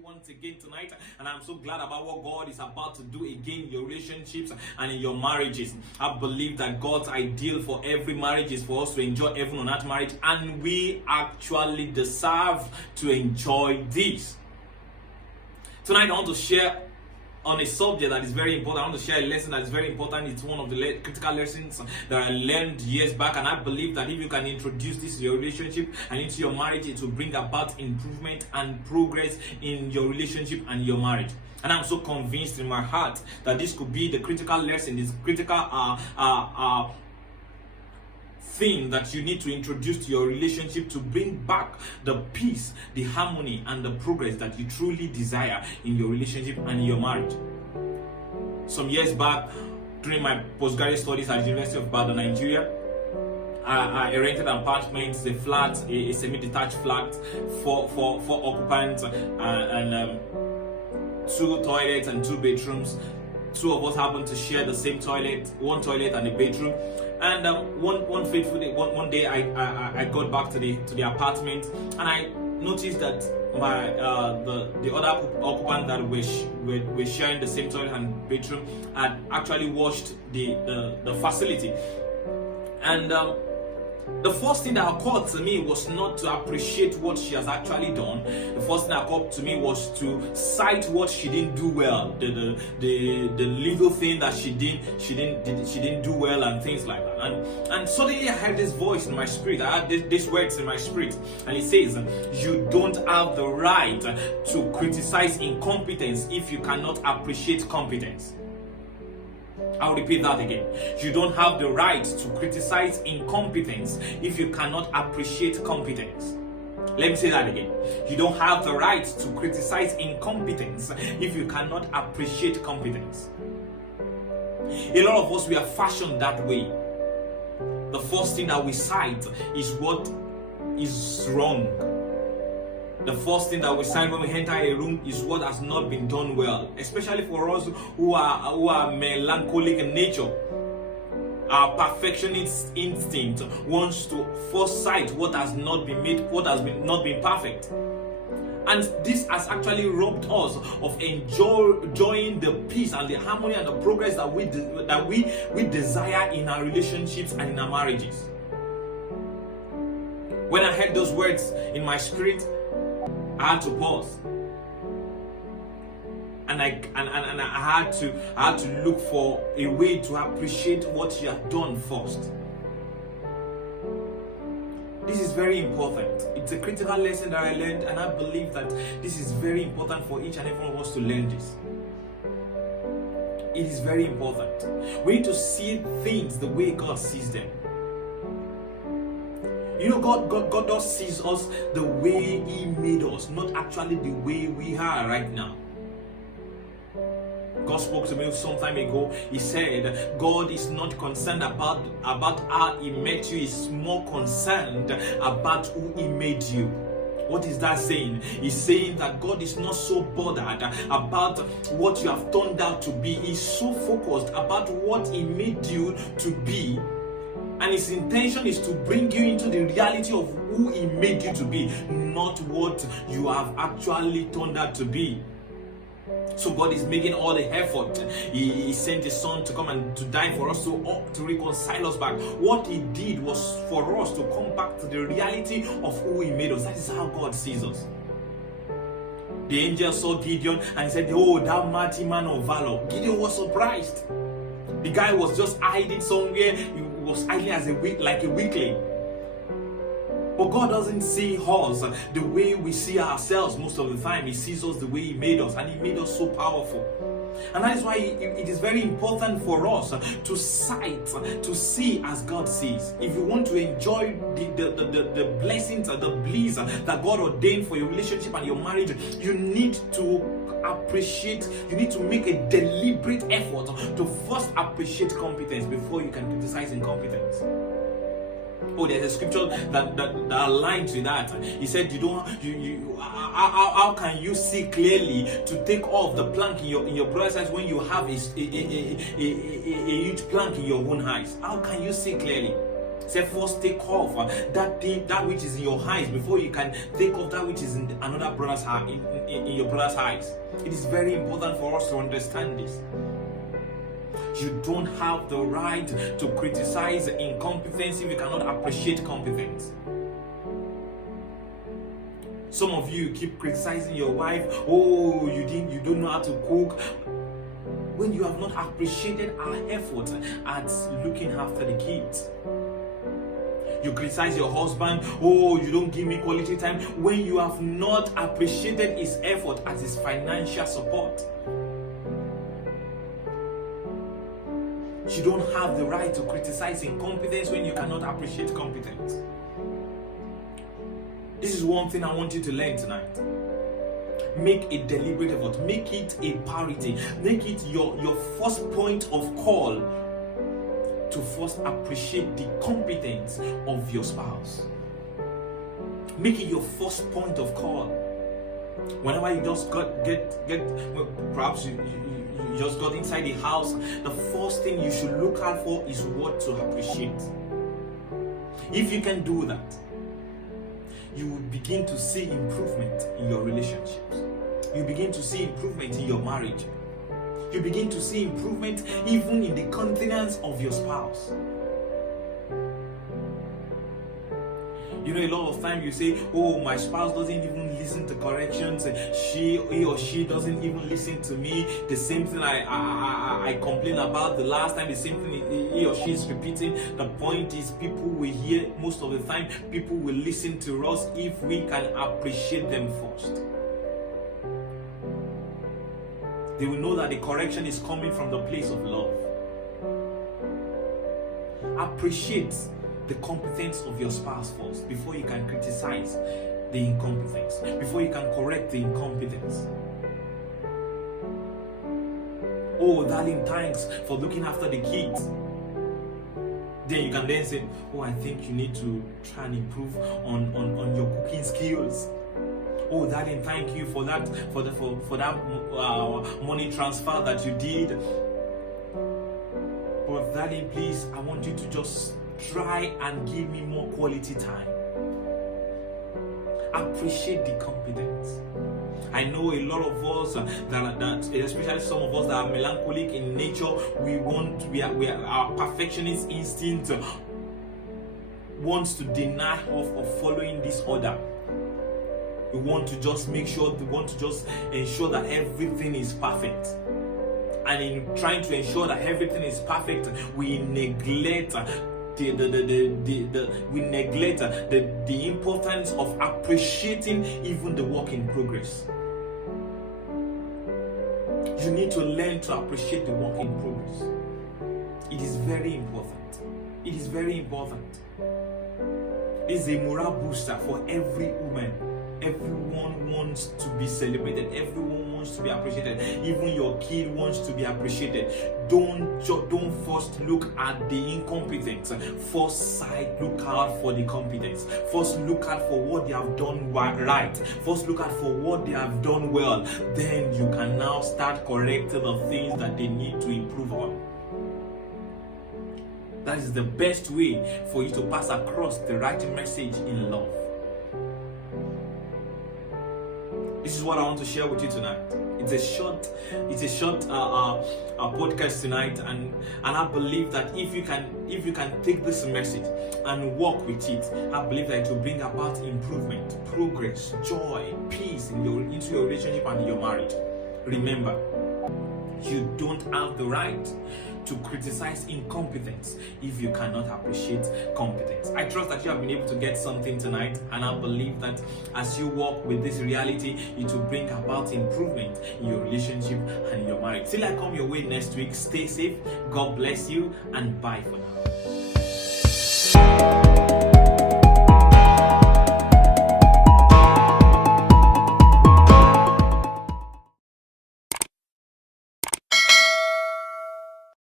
you once again tonight, and I'm so glad about what God is about to do again in your relationships and in your marriages. I believe that God's ideal for every marriage is for us to enjoy heaven on earth marriage, and we actually deserve to enjoy this. Tonight I want to share on a subject that is very important. I want to share a lesson that is very important. It's one of the critical lessons that I learned years back, and I believe that if you can introduce this to your relationship and into your marriage, it will bring about improvement and progress in your relationship and your marriage. And I'm so convinced in my heart that this could be the critical lesson, this critical thing that you need to introduce to your relationship to bring back the peace, the harmony, and the progress that you truly desire in your relationship and in your marriage. Some years back, during my postgraduate studies at the University of Ibadan, Nigeria, I rented apartments, a flat, a semi-detached flat, for occupants, and 2 toilets and 2 bedrooms. 2 of us happened to share the same toilet, 1 toilet and a bedroom. And one fateful day, one day, I got back to the apartment, and I noticed that my the other occupant that were sharing the same toilet and bedroom had actually washed the facility. And the first thing that occurred to me was not to appreciate what she has actually done. The first thing that occurred to me was to cite what she didn't do well, the little thing that she didn't do well, and things like that. And suddenly I had this voice in my spirit. I had these words in my spirit, and it says, "You don't have the right to criticize incompetence if you cannot appreciate competence." I'll repeat that again. You don't have the right to criticize incompetence if you cannot appreciate competence. Let me say that again. You don't have the right to criticize incompetence if you cannot appreciate competence. A lot of us, we are fashioned that way. The first thing that we cite is what is wrong. The first thing that we cite when we enter a room is what has not been done well, especially for us who are melancholic in nature. Our perfectionist instinct wants to first cite what has not been made, what has not been perfect. And this has actually robbed us of enjoying the peace and the harmony and the progress that we desire in our relationships and in our marriages. When I heard those words in my spirit, I had to pause, and I had to look for a way to appreciate what she had done first. This is very important. It's a critical lesson that I learned, and I believe that this is very important for each and every one of us to learn this. It is very important. We need to see things the way God sees them. You know, God does sees us the way He made us, not actually the way we are right now. God spoke to me some time ago. He said, God is not concerned about how He made you. He's more concerned about who He made you. What is that saying? He's saying that God is not so bothered about what you have turned out to be. He's so focused about what He made you to be. And His intention is to bring you into the reality of who He made you to be, not what you have actually turned out to be. So God is making all the effort. He sent His Son to come and to die for us, to reconcile us back. What He did was for us to come back to the reality of who He made us. That is how God sees us. The angel saw Gideon and he said, "Oh, thou mighty man of valor." Gideon was surprised. The guy was just hiding somewhere. He was hiding as like a weakling. But God doesn't see us the way we see ourselves most of the time. He sees us the way He made us, and He made us so powerful. And that is why it is very important for us to see as God sees. If you want to enjoy the blessings and the bliss that God ordained for your relationship and your marriage, you need to appreciate, you need to make a deliberate effort to first appreciate competence before you can criticize incompetence. Oh, there's a scripture that aligns with that. He said, how can you see clearly to take off the plank in your brother's eyes when you have a huge plank in your own eyes? How can you see clearly? Say first take off that which is in your eyes before you can take off that which is in another brother's eye, in your brother's eyes. It is very important for us to understand this. You don't have the right to criticize incompetence if you cannot appreciate competence. Some of you keep criticizing your wife. Oh, you don't know how to cook, when you have not appreciated our effort at looking after the kids. You criticize your husband. Oh, you don't give me quality time, when you have not appreciated his effort at his financial support. You don't have the right to criticize incompetence when you cannot appreciate competence. This is one thing I want you to learn tonight. Make a deliberate effort. Make it a priority. Make it your first point of call to first appreciate the competence of your spouse. Make it your first point of call. Whenever you just perhaps you just got inside the house, the first thing you should look out for is what to appreciate. If you can do that, you will begin to see improvement in your relationships. You begin to see improvement in your marriage. You begin to see improvement even in the countenance of your spouse. You know, a lot of time you say, oh, my spouse doesn't even listen to corrections. He or she doesn't even listen to me. The same thing I complained about the last time, the same thing he or she is repeating. The point is, people will hear most of the time. People will listen to us if we can appreciate them first. They will know that the correction is coming from the place of love. Appreciate the competence of your spouse first before you can criticize the incompetence, before you can correct the incompetence. Oh, darling, thanks for looking after the kids. Then you can then say, oh, I think you need to try and improve on your cooking skills. Oh, darling, thank you for that money transfer that you did. But darling, please, I want you to just try and give me more quality time. Appreciate the competence. I know a lot of us that especially some of us that are melancholic in nature, our perfectionist instinct wants to deny us of following this order. We want to just ensure that everything is perfect. And in trying to ensure that everything is perfect, we neglect the importance of appreciating even the work in progress. You need to learn to appreciate the work in progress. It is very important. It is very important. It's a morale booster for every woman. Everyone wants to be celebrated. Everyone wants to be appreciated. Even your kid wants to be appreciated. Don't first look at the incompetence. First look out for the competence. First look out for what they have done right. First look out for what they have done well. Then you can now start correcting the things that they need to improve on. That is the best way for you to pass across the right message in love. This is what I want to share with you tonight. It's a short podcast tonight, and I believe that if you can take this message and walk with it, I believe that it will bring about improvement, progress, joy, peace into your relationship and your marriage. Remember, you don't have the right to criticize incompetence if you cannot appreciate competence. I trust that you have been able to get something tonight, and I believe that as you walk with this reality, it will bring about improvement in your relationship and in your marriage. Till I come your way next week, stay safe, God bless you, and bye for now.